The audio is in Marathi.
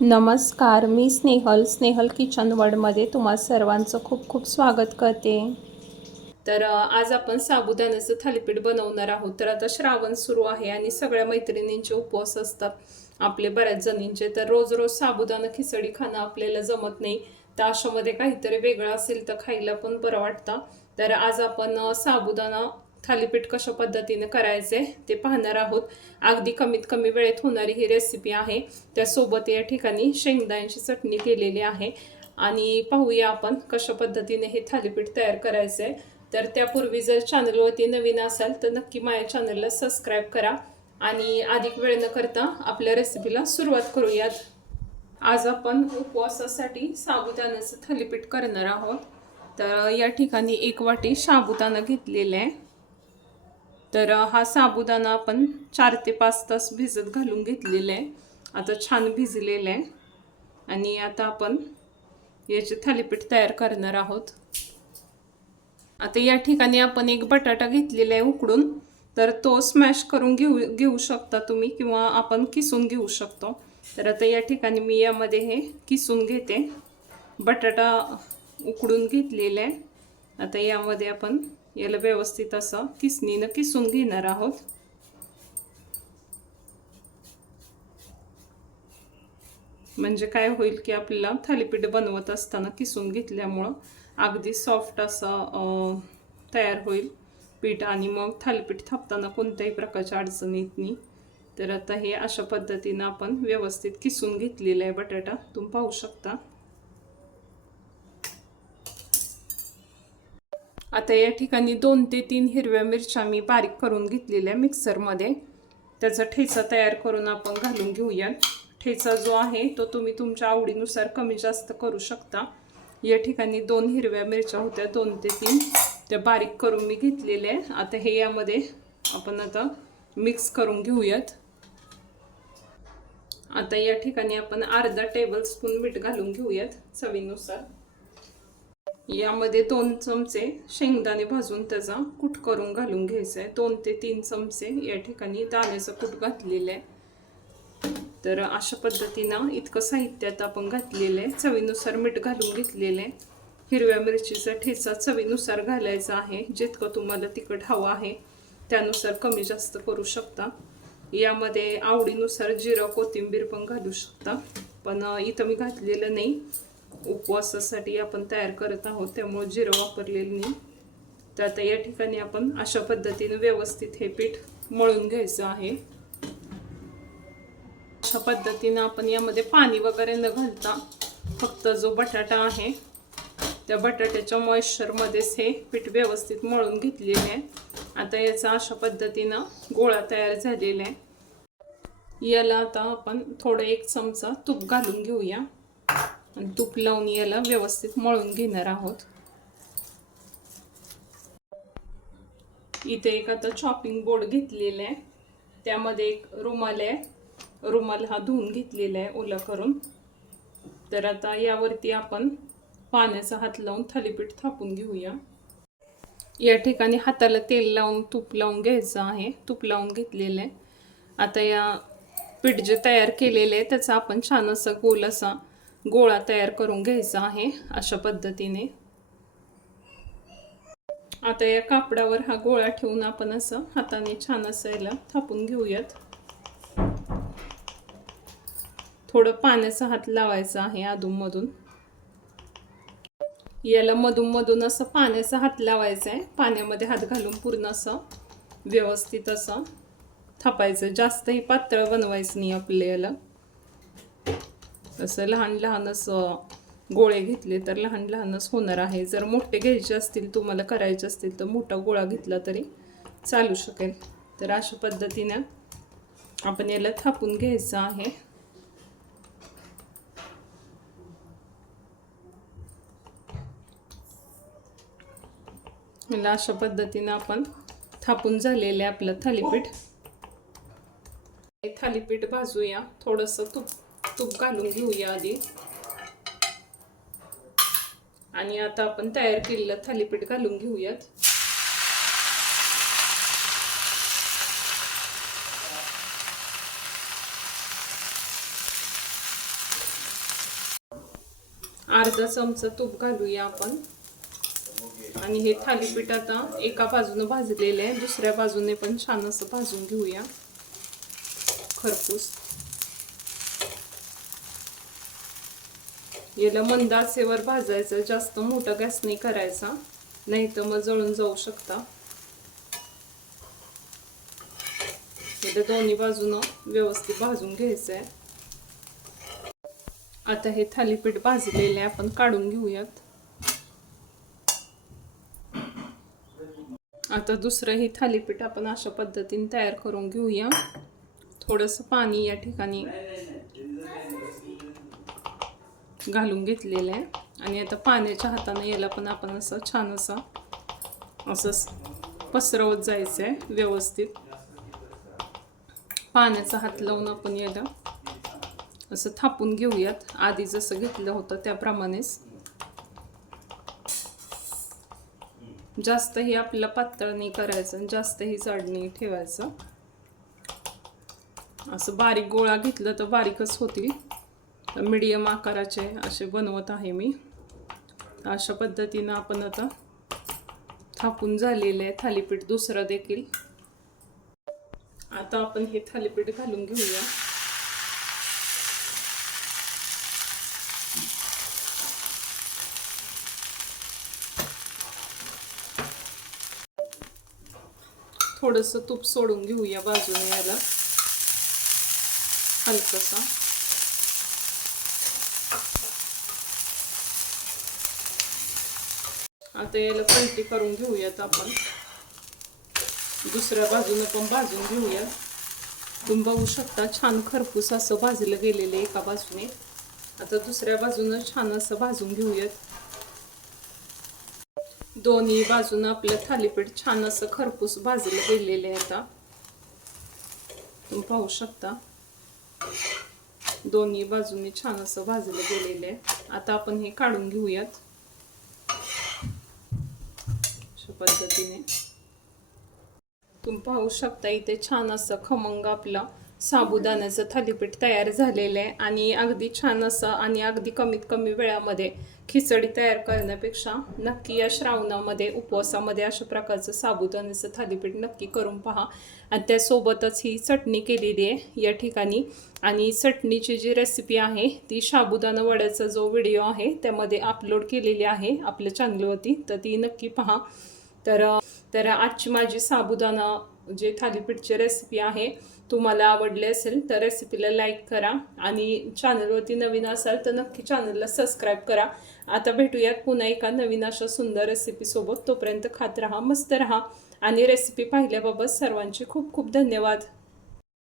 नमस्कार, मी स्नेहल किचन वर्ल्डमध्ये तुम्हा सर्वांचं खूप खूप स्वागत करते. तर आज आपण साबुदाण्याचं थालीपीठ बनवणार आहोत. तर आता श्रावण सुरू आहे आणि सगळ्या मैत्रिणींचे उपवास असतात आपले बऱ्याच जणींचे. तर रोज रोज साबुदाणा खिचडी खाणं आपल्याला जमत नाही. तर अशामध्ये काहीतरी वेगळं असेल तर खायला पण बरं वाटतं. तर आज आपण साबुदाणा थालीपीठ कशा पद्धतीने करायचे ते पाहणार आहोत. अगदी कमीत कमी वेळेत होणारी ही रेसिपी आहे. त्यासोबत या ठिकाणी शेंगदाण्याची चटणी केलेली आहे. आणि पाहूया आपण कशा पद्धतीने हे थालीपीठ तयार करायचं आहे. तर त्यापूर्वी जर चॅनलवरती नवीन असाल तर नक्की माझ्या चॅनलला सबस्क्राईब करा आणि अधिक वेळ न करता आपल्या रेसिपीला सुरुवात करूयात. आज आपण उपवासासाठी साबुदाण्याचं थालीपीठ करणार आहोत. तर या ठिकाणी 1 वाटी साबुदाणा घेतलेला आहे. तर हा साबुदाणा आपण 4 ते 5 तास भिजत घालून घेतलेला आहे. आता छान भिजलेला आहे आणि आता आपण याचे थालीपीठ तयार करणार आहोत. आता या ठिकाणी आपण एक बटाटा घेतलेला आहे उकडून. तर तो स्मॅश करून घेऊ शकता तुम्ही किंवा आपण किसून घेऊ शकतो. तर आता या ठिकाणी मी यामध्ये हे किसून घेते. बटाटा उकडून घेतलेला आहे. आता यामध्ये आपण याला व्यवस्थित असं किसणीनं किसून घेणार आहोत. म्हणजे काय होईल की आपल्याला थालीपीठ बनवत असताना किसून घेतल्यामुळं अगदी सॉफ्ट असं तयार होईल पीठ आणि मग थालीपीठ थापताना कोणत्याही प्रकारच्या अडचण येत नाही. तर आता हे अशा पद्धतीनं आपण व्यवस्थित किसून घेतलेला आहे बटाटा, तुम्ही पाहू शकता. आता या ठिकाणी 2 ते 3 हिरव्या मिरच्या मी बारीक करून घेतलेल्या मिक्सरमध्ये. त्याचा ठेचा तयार करून आपण घालून घेऊया. ठेचा जो आहे तो तुम्ही तुमच्या आवडीनुसार कमी जास्त करू शकता. या ठिकाणी 2 हिरव्या मिरच्या होत्या, 2 ते 3 त्या बारीक करून मी घेतलेल्या आहे. आता हे यामध्ये आपण आता मिक्स करून घेऊयात. आता या ठिकाणी आपण अर्धा टेबलस्पून मीठ घालून घेऊयात चवीनुसार. यामध्ये 2 चमचे शेंगदाणे भाजून त्याचा कूट करून घालून घ्यायचा आहे. 2 ते 3 चमचे या ठिकाणी दाण्याचा कूट घातलेला आहे. तर अशा पद्धतीनं इतकं साहित्यात आपण घातलेलं आहे. चवीनुसार मीठ घालून घेतलेलं आहे. हिरव्या मिरचीचा ठेचा चवीनुसार घालायचा आहे. जितकं तुम्हाला तिखट हवं आहे त्यानुसार कमी जास्त करू शकता. यामध्ये आवडीनुसार जिरं कोथिंबीर पण घालू शकता, पण इथं मी घातलेलं नाही. उपवासासाठी आपण तयार करत आहोत त्यामुळे जिरं वापरलेलं नाही. तर आता या ठिकाणी आपण अशा पद्धतीने व्यवस्थित हे पीठ मळून घ्यायचं आहे. अशा पद्धतीनं आपण यामध्ये पाणी वगैरे न घालता फक्त जो बटाटा आहे त्या बटाट्याच्या मॉइश्चरमध्येच हे पीठ व्यवस्थित मळून घेतलेले आहे. आता याचा अशा पद्धतीनं गोळा तयार झालेला आहे. याला आता आपण थोडं 1 चमचा तूप घालून घेऊया आणि तूप लावून याला व्यवस्थित मळून घेणार आहोत. इथे एक आता चॉपिंग बोर्ड घेतलेला आहे. त्यामध्ये एक रुमाल आहे. रुमाल हा धुवून घेतलेला आहे ओला करून. तर आता यावरती आपण पाण्याचा हात लावून थालीपीठ थापून घेऊया. या ठिकाणी हाताला तेल लावून तूप लावून घ्यायचं आहे. तूप लावून घेतलेलं आहे. आता या पीठ जे तयार केलेलं आहे त्याचा आपण छान असा गोल असा गोळा तयार करून घ्यायचा आहे अशा पद्धतीने. आता या कापडावर हा गोळा ठेवून आपण असं हाताने छान असं याला थापून घेऊयात. थोडं पाण्याचा हात लावायचा आहे अधूनमधून. याला मधून असं पाण्याचा हात लावायचा आहे. पाण्यामध्ये हात घालून पूर्ण असं व्यवस्थित असं थापायचं. जास्तही पातळ बनवायचं नाही आपल्याला. असं लहान लहान असं गोळे घेतले तर लहान लहानच होणार आहे. जर मोठे घ्यायचे असतील तुम्हाला करायचे असतील तर मोठा गोळा घेतला तरी चालू शकेल. तर अशा पद्धतीने आपण याला थापून घ्यायचं आहे. याला अशा पद्धतीने आपण थापून झालेलं आहे आपलं थालीपीठ. थालीपीठ भाजूया. थोडंसं तूप घालून घेऊया आधी. आणि आता आपण तयार केलेलं थालीपीठ घालून घेऊयात. अर्धा चमचा तूप घालूया आपण. आणि हे थालीपीठ आता एका बाजूने भाजलेले आहे, दुसऱ्या बाजूने पण छान असं भाजून घेऊया खरपूस. याला मंद आचेवर भाजायचं, जास्त मोठा गॅस नाही करायचा, नाही तर मग जळून जाऊ शकता. याला दोन्ही बाजूनं व्यवस्थित भाजून घ्यायचं आहे. आता हे थालीपीठ भाजलेले आपण काढून घेऊयात. आता दुसरं हे थालीपीठ आपण अशा पद्धतीने तयार करून घेऊया. थोडंसं पाणी या ठिकाणी घालून घेतलेलं आहे आणि आता पाण्याच्या हाताने याला पण आपण असं छान असं पसरवत जायचं आहे व्यवस्थित. पाण्याचा हात लावून आपण याला असं थापून घेऊयात, आधी जसं घेतलं होतं त्याप्रमाणेच. जास्तही आपल्याला पातळ नाही करायचं, जास्तही जाड नाही ठेवायचं. असं बारीक गोळा घेतलं तर बारीकच होतील. मीडियम आकाराचे असे बनवत आहे मी. अशा पद्धतीनं आपण आता थापून झालेलं आहे थालीपीठ दुसरं देखील. आता आपण हे थालीपीठ घालून घेऊया. थोडंसं तूप सोडून घेऊया बाजूने याला हलकसा. आता याला पलटी करून घेऊयात आपण. दुसऱ्या बाजूने पण भाजून घेऊयात. तुम्ही बघू शकता छान खरपूस असं भाजलं गेलेलं एका बाजूने. आता दुसऱ्या बाजूने छान असं भाजून घेऊयात. दोन्ही बाजूने आपलं थालीपीठ छान असं खरपूस भाजलं गेलेलं आहे. आता तुम्ही पाहू शकता दोन्ही बाजूने छान असं भाजलं गेलेलं आहे. आता आपण हे काढून घेऊयात अशा पद्धतीने. तुम्ही पाहू शकता इथे छान असं खमंग आपला साबुदाण्याचं थालीपीठ तयार झालेलं आहे. आणि अगदी छान असं आणि अगदी कमीत कमी वेळामध्ये खिचडी तयार करण्यापेक्षा नक्की या श्रावणामध्ये उपवासामध्ये अशा प्रकारचं साबुदाण्याचं थालीपीठ नक्की करून पहा. आणि त्यासोबतच ही चटणी केलेली आहे या ठिकाणी. आणि चटणीची जी रेसिपी आहे ती साबुदाणा वड्याचा जो व्हिडिओ आहे त्यामध्ये अपलोड केलेली आहे आपल्या चॅनलवरती, तर ती नक्की पहा. तर आजची माझी साबुदाणा जे थालीपीठची रेसिपी आहे तुम्हाला आवडली असेल तर रेसिपीला लाईक करा. आणि चॅनलवरती नवीन असाल तर नक्की चॅनलला सबस्क्राईब करा. आता भेटूयात पुन्हा एका नवीन अशा सुंदर रेसिपीसोबत. तोपर्यंत खात राहा, मस्त राहा. आणि रेसिपी पाहिल्याबाबत सर्वांचे खूप खूप धन्यवाद.